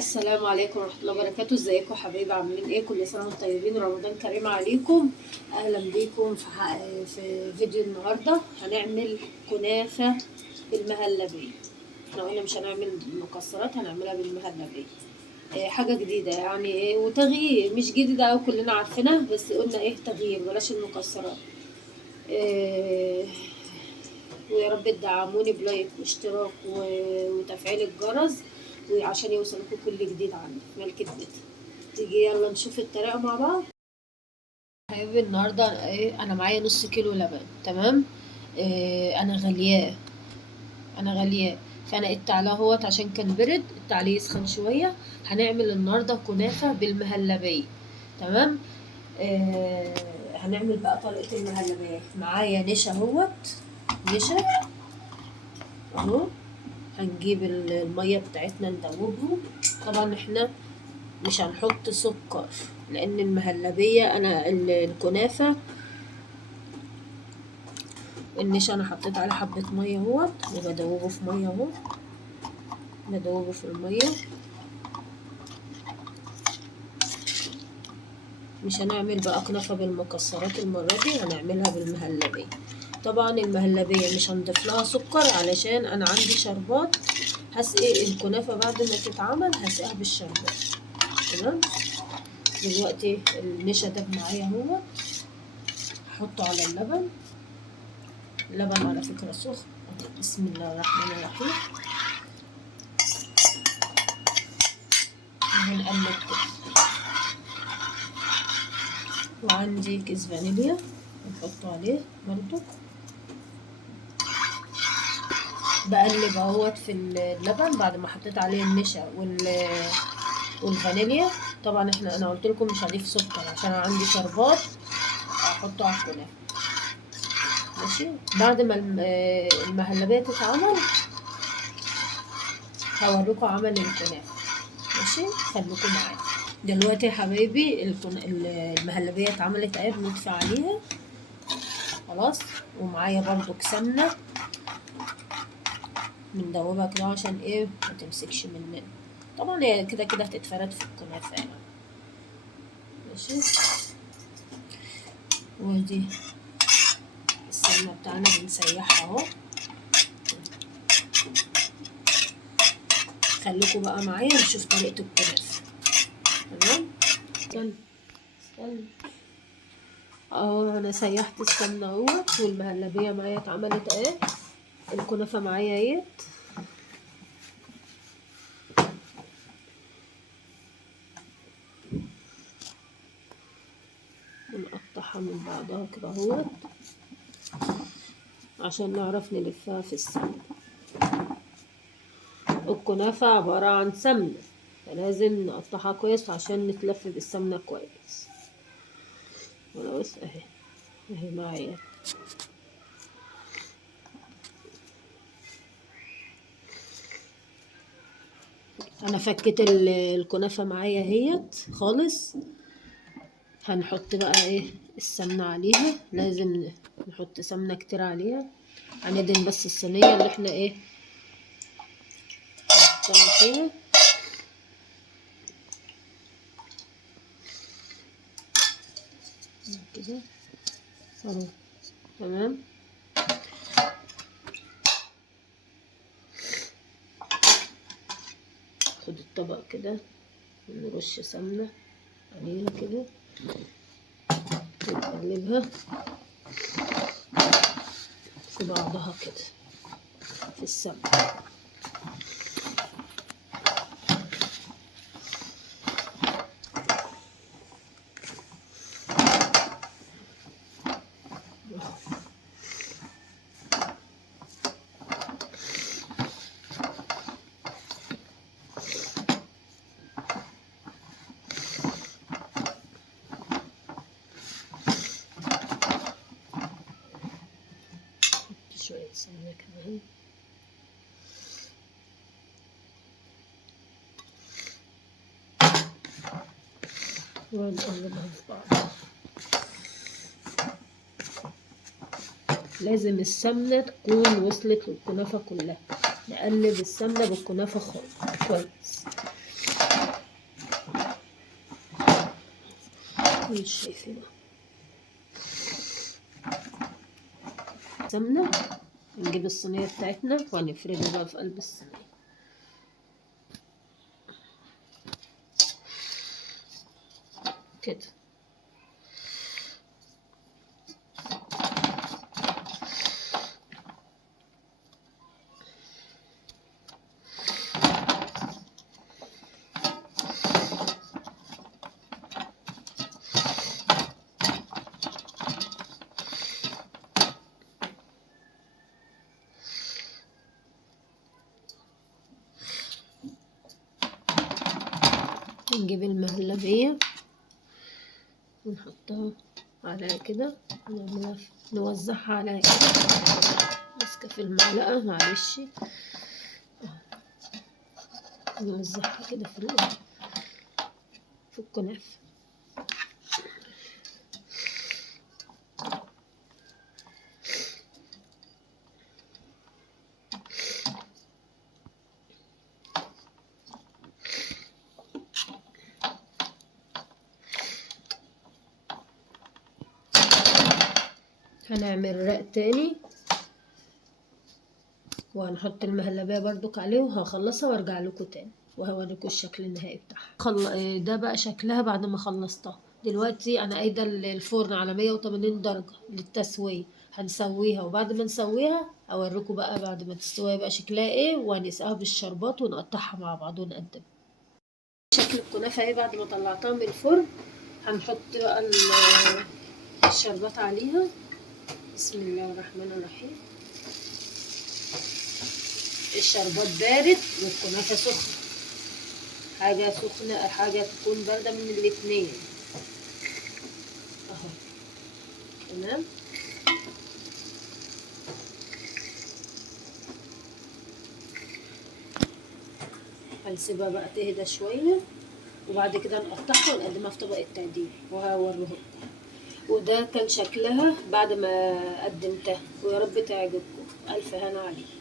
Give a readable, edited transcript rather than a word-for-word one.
السلام عليكم ورحمة الله وبركاته. ازيكم حبايبي؟ عاملين ايه؟ كل سنة وانتم طيبين، رمضان كريم عليكم. اهلا بيكم في فيديو. النهاردة هنعمل كنافة بالمهلبية. احنا قلنا مش هنعمل مكسرات، هنعملها بالمهلبية. حاجة جديدة يعني ايه، وتغيير مش جديدة او كلنا عارفينها، بس قلنا ايه تغيير، بلاش المكسرات. ويا رب تدعموني بلايك واشتراك وتفعيل الجرس، وعشان يوصلكم كل جديد عندي ملكة بيتي. تيجي يلا نشوف الطريقة مع بعض. حبيبي النهاردة ايه، انا معايا نص كيلو لبن. تمام. انا غالياه فانا قدت عليه اهوت عشان كان برد، قدت عليه يسخن شوية. هنعمل النهاردة كنافة بالمهلبية. تمام. هنعمل بقى طريقة المهلبية. معايا نشا اهوت، نشا اهو. هنجيب المية بتاعتنا ندوبهم. طبعا احنا مش هنحط سكر، لان المهلبية الكنافة النشا انا حطيت عليه حبة مية اهوت، وبدوبه في مية اهو، بدوبه في المية. مش هنعمل بقى كنافة بالمكسرات المرة دي، هنعملها بالمهلبية. طبعا المهلبية مش هنضيف لها سكر علشان انا عندي شربات. هسقي الكنافة بعد ما تتعمل، هسقيها بالشربات. تمام. دلوقتي النشا داب معايا اهو، هحطه على اللبن. اللبن على فكرة سخن. بسم الله الرحمن الرحيم. وهنقلب كده. وعندي كيس فانيليا هنحطه عليه برضو. بقلب اهوت في اللبن بعد ما حطيت عليه النشا والفانيليا. طبعا انا قلت لكم مش هضيف سكر عشان انا عندي شربات احطه على الكنافه. ماشي. بعد ما المهلبيه تتعمل هوريكم عمل الكنافه. ماشي، خليكم معايا. دلوقتي يا حبايبي المهلبيه اتعملت اهي، بنطفي عليها خلاص. ومعايا برضو سمنه بندوبها كده عشان ايه ما تمسكش مننا. طبعا هي كده كده هتتفرد في الكنافه يعني. ماشي. ودي السمنه بتاعنا بنسيحها اهو. خليكم بقى معايا نشوف طريقه الكنافه. تمام. استنى اهو، انا سيحت السمنه اهوت، والمهلبيه معايا اتعملت اهي. الكنافه معايا اهيت. بنقطعها من بعضها كده اهوت عشان نعرف نلفها في السمنه. الكنافه عباره عن سمنه، فلازم نقطعها كويس عشان نتلف بالسمنه كويس. خلاص اهي معايا. انا فكيت الكنافه معايا اهيت خالص. هنحط بقى ايه السمنه عليها، لازم نحط سمنه كتير عليها. هندهن بس الصينيه اللي احنا ايه نحطها فيها كده اهو. تمام. خد الطبق كده ونرش سمنه عليها كده، ونقلبها في بعضها كده في السمنه. شوية سمنة كمان. ونقلبها في بعض. لازم السمنة تكون وصلت للكنافة كلها. نقلب السمنة بالكنافة كويس. مش شايفينها. سمنة، نجيب الصينية بتاعتنا وهنفردها بقى في قلب الصينية كده. نجيب المهلبية ونحطها على كده، ونعملها نوزعها على كده، ماسكة في المعلقة معلش، نوزعها كده في الكنافة. هنعمل رق تاني وهنحط المهلبية برضك عليه، وهخلصها وارجع لكم تاني وهوريكم الشكل النهائي بتاعها. ده بقى شكلها بعد ما خلصتها. دلوقتي انا قايده الفرن على 180 درجة للتسوية، هنسويها وبعد ما نسويها اوريكم بقى بعد ما تستوي بقى شكلها ايه، وهنسقيها بالشربات ونقطعها مع بعض ونقدمها. شكل الكنافة ايه بعد ما طلعتها من الفرن. هنحط بقى الشربات عليها. بسم الله الرحمن الرحيم. الشربات بارد والكنافة سخنة، حاجة سخنة حاجة تكون باردة من الاتنين اهو. تمام. هنسيبها بقى تهدى شوية وبعد كده نقطعها ونقدمها في طبق التقديم وهوريهولكم. وده كان شكلها بعد ما قدمتها، ويا رب تعجبكم. ألف هنا عليكم.